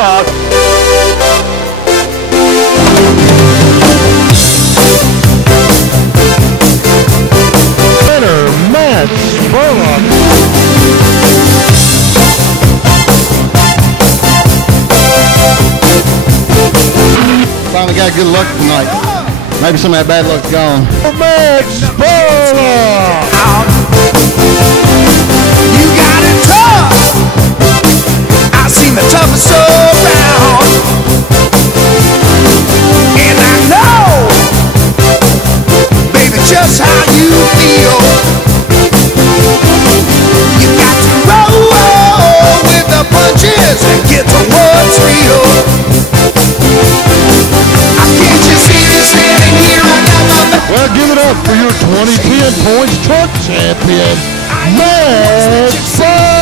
Spurlock. Spurlock. Finally got good luck tonight. Maybe some of that bad luck's gone. Spurlock. You got it tough. I've seen the toughest around, and I know, baby, just how you feel. And get to what's real. Can't you see me standing here? I got my back. Well, give it up for your 2010 points truck champion, Spurlock.